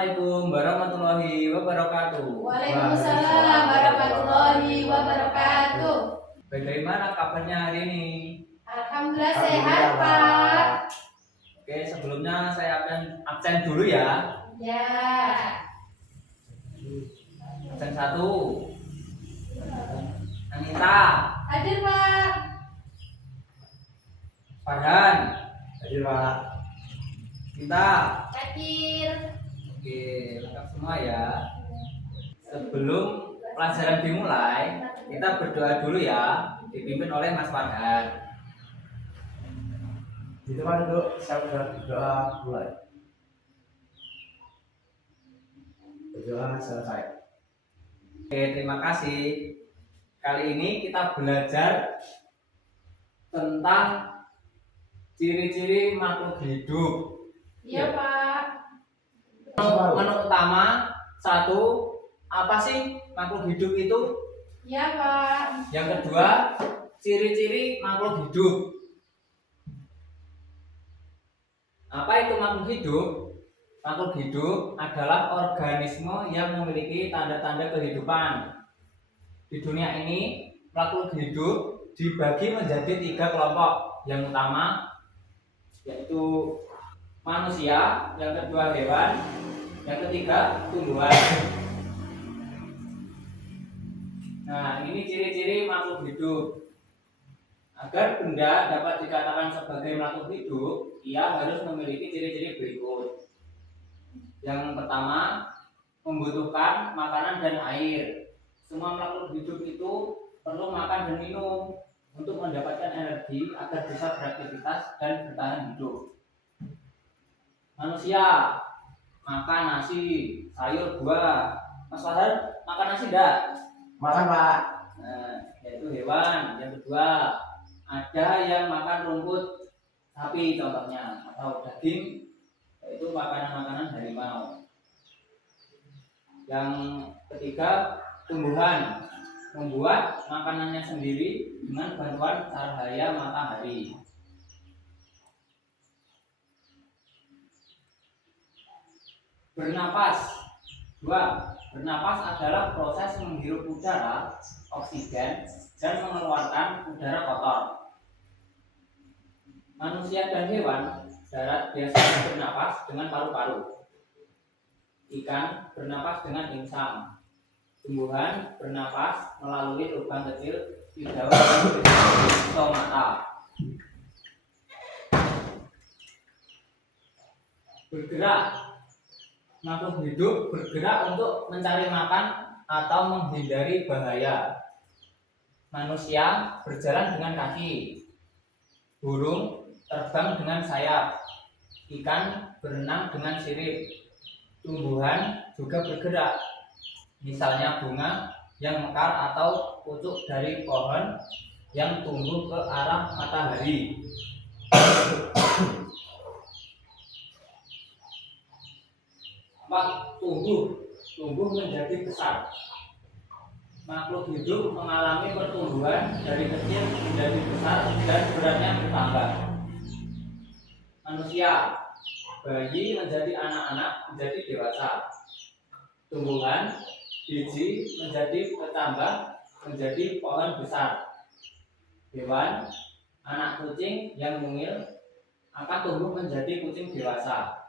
Assalamualaikum warahmatullahi wabarakatuh. Waalaikumsalam warahmatullahi wabarakatuh. Bagaimana kabarnya hari ini? Alhamdulillah sehat, Pak. Oke, sebelumnya saya akan absen dulu ya. Ya. Absen 1. Anita. Hadir, Pak. Farhan. Hadir, Pak. Kita. Hadir. Oke, lengkap semua ya. Sebelum pelajaran dimulai, kita berdoa dulu ya, dipimpin oleh Mas Farhan. Di tempat duduk, saya berdoa mulai. Berdoa selesai. Oke, terima kasih. Kali ini kita belajar tentang ciri-ciri makhluk hidup. Iya, Pak. Menu utama 1, apa sih makhluk hidup itu? Iya, Pak. Yang kedua, ciri-ciri makhluk hidup. Apa itu makhluk hidup? Makhluk hidup adalah organisme yang memiliki tanda-tanda kehidupan. Di dunia ini, makhluk hidup dibagi menjadi 3 kelompok. Yang utama yaitu manusia, yang kedua hewan, yang ketiga tumbuhan. Nah, ini ciri-ciri makhluk hidup. Agar benda dapat dikatakan sebagai makhluk hidup, ia harus memiliki ciri-ciri berikut. Yang pertama, membutuhkan makanan dan air. Semua makhluk hidup itu perlu makan dan minum untuk mendapatkan energi agar bisa beraktivitas dan bertahan hidup. Manusia makan nasi, sayur, buah. Mas Farhan makan nasi enggak? Makan, Pak. Nah, yaitu hewan. Yang kedua, ada yang makan rumput sapi contohnya, atau daging, yaitu makanan-makanan harimau. Yang ketiga, tumbuhan, membuat makanannya sendiri dengan bantuan cahaya matahari. Bernapas. 2. Bernapas adalah proses menghirup udara, oksigen, dan mengeluarkan udara kotor. Manusia dan hewan darat biasanya bernapas dengan paru-paru. Ikan bernapas dengan insang. Tumbuhan bernapas melalui lubang kecil di daun stomata. Bergerak. Makhluk hidup bergerak untuk mencari makan atau menghindari bahaya. Manusia berjalan dengan kaki. Burung terbang dengan sayap. Ikan berenang dengan sirip. Tumbuhan juga bergerak. Misalnya bunga yang mekar atau pucuk dari pohon yang tumbuh ke arah matahari. Tumbuh menjadi besar. Makhluk hidup mengalami pertumbuhan dari kecil menjadi besar dan beratnya bertambah. Manusia, bayi menjadi anak-anak menjadi dewasa. Tumbuhan, biji menjadi bertambah menjadi pohon besar. Hewan, anak kucing yang mungil akan tumbuh menjadi kucing dewasa.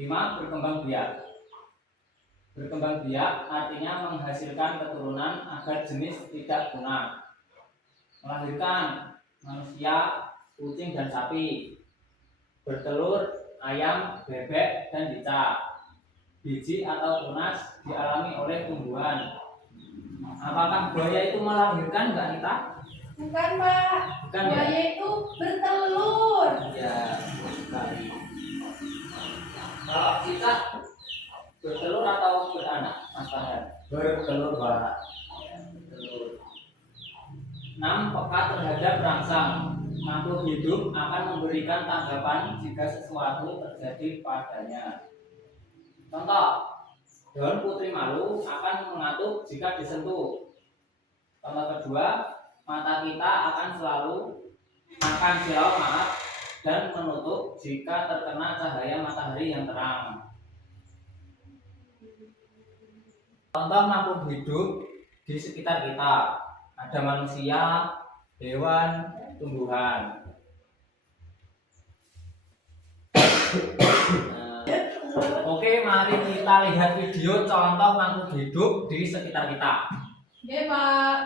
5. Berkembang biak. Berkembang biak artinya menghasilkan keturunan agar jenis tidak punah. Melahirkan manusia, kucing, dan sapi. Bertelur, ayam, bebek, dan cicak. Biji atau tunas dialami oleh tumbuhan. Apakah buaya itu melahirkan, Mbak Anita? Bukan, Pak. Bukan ya? Buaya itu bertelur. Ya, sekali. Kalau cicak bertelur atau beranak, Mas Farhan? Bertelur, Pak. Bertelur. 6. Peka terhadap rangsang. Makhluk hidup akan memberikan tanggapan jika sesuatu terjadi padanya. Contoh, daun putri malu akan mengatuk jika disentuh. Contoh kedua, mata kita akan selalu dan menutup jika terkena cahaya matahari yang terang. Contoh makhluk hidup di sekitar kita, ada manusia, hewan, tumbuhan. Oke, mari kita lihat video contoh makhluk hidup di sekitar kita. Oke, Pak.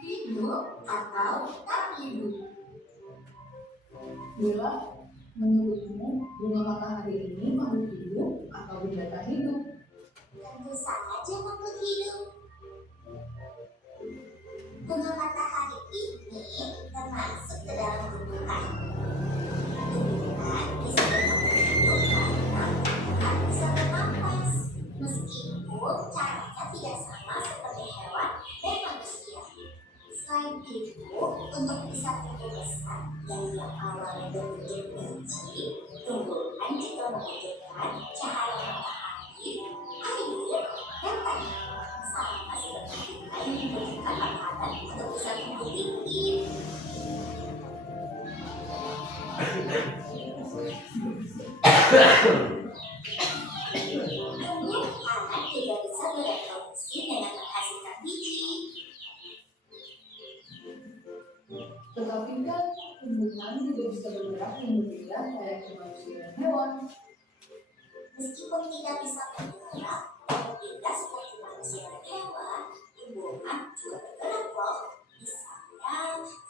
Hidup atau tak hidup? Bila menurutmu bunga matahari ini makhluk hidup atau benda tak hidup? Tentu saja makhluk hidup. Bunga matahari ini termasuk ke dalam tumbuhan. Tumbuhan disebut makhluk hidup karena tumbuhan bisa bernafas, meskipun caranya tidak sama seperti hewan dan manusia. Selain itu, untuk bisa tumbuh besar yang awalnya berbentuk biji, tumbuhan juga membutuhkan cahaya matahari, air, dan tanah. Sama seperti kita yang membutuhkan makanan untuk bisa tumbuh tinggi. Tumbuhan juga bisa bereproduksi dengan menghasilkan biji. Tetapi kan tumbuhan juga bisa bergerak yang berbeda kayak manusia dan hewan. Meskipun tidak bisa bergerak, berbeda seperti manusia dan hewan, tumbuhan juga bergerak loh. Misalnya,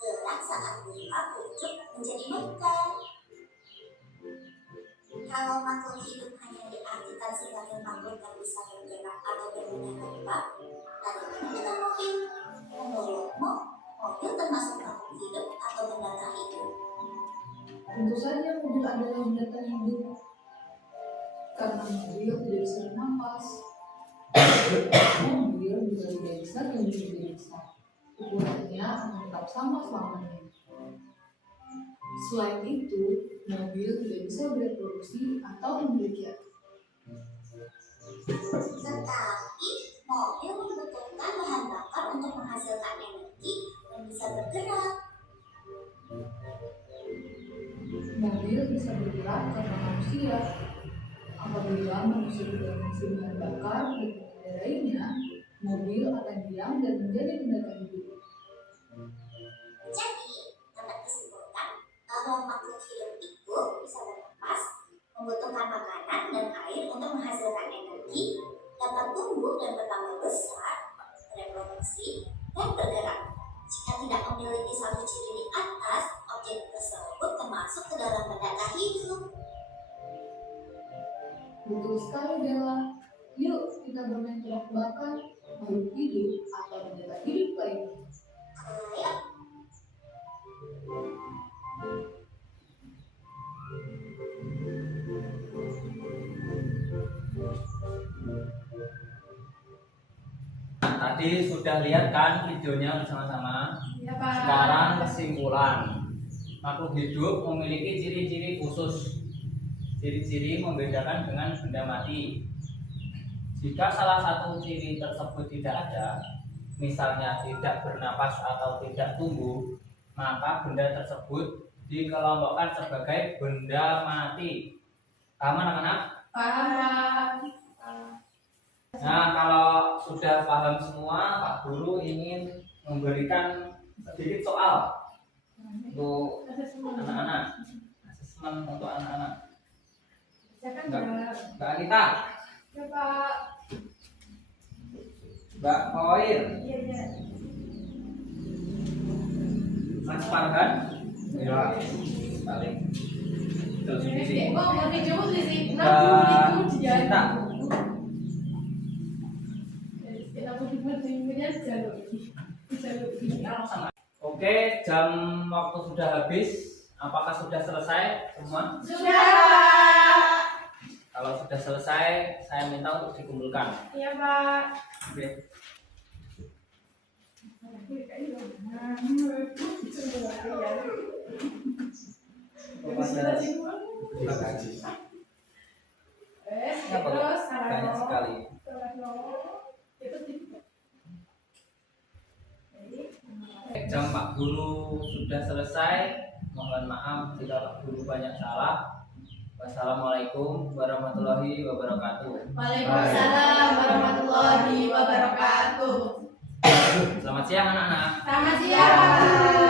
gerak saat bunga pucuk menjadi mekar. Kalau makhluk hidup hanya diartikan sebagai makhluk yang bisa bergerak atau berpindah tempat, bagaimana dengan mobil? Menurutmu, mobil termasuk makhluk hidup atau benda tak hidup? Tentu saja mobil adalah benda tak hidup. Karena mobil tidak bisa bernafas. Mobil juga tidak bisa tumbuh menjadi besar. Ukurannya akan tetap sama selamanya. Selain itu, mobil tidak bisa bereproduksi atau memiliki Tetapi mobil membutuhkan bahan bakar untuk menghasilkan energi dan bisa bergerak. mobil bisa bergerak karena manusia. Apabila manusia tidak mengisi bahan bakar dan mengendarainya, mobil akan diam dan menjadi benda tak hidup. Jadi, dapat disimpulkan bahwa makhluk hidup itu bisa bernafas, membutuhkan makanan dan air untuk menghasilkan energi, dapat tumbuh dan bertambah besar, bereproduksi, dan bergerak. Jika tidak memiliki satu ciri di atas, objek tersebut termasuk ke dalam benda tak hidup. Betul sekali, Bella. Yuk kita bermain tebak-tebakan makhluk hidup atau benda tak hidup lainnya. Ayo, Nah, tadi sudah lihat kan videonya bersama-sama. Iya, Pak. Sekarang kesimpulan. Makhluk hidup memiliki ciri-ciri khusus. Ciri-ciri membedakan dengan benda mati. Jika salah satu ciri tersebut tidak ada, misalnya tidak bernapas atau tidak tumbuh, maka benda tersebut dikelompokkan sebagai benda mati. Paham anak-anak? Pak. Nah, kalau sudah paham semua, Pak Guru ingin memberikan sedikit soal untuk anak-anak, asesmen untuk anak-anak. Saya kan Mbak Anita, ya, Pak. Mbak Koir, Iya, iya. Mas Farhan, Ya. paling terus di sini. Kok mau dijemput di sini? Mbak Itu dia. Sinta, Kenapa kemudian jalur ini? oke, jam waktu sudah habis. Apakah sudah selesai semua? Sudah. Kalau sudah selesai, saya minta untuk dikumpulkan. Iya, Pak. Oke. Kepada Terima kasih. Terus banyak sekali. itu jam Pak Guru sudah selesai. Mohon maaf jika Pak Guru banyak salah. Wassalamualaikum warahmatullahi wabarakatuh. Waalaikumsalam warahmatullahi wabarakatuh. Selamat siang anak-anak. Selamat siang.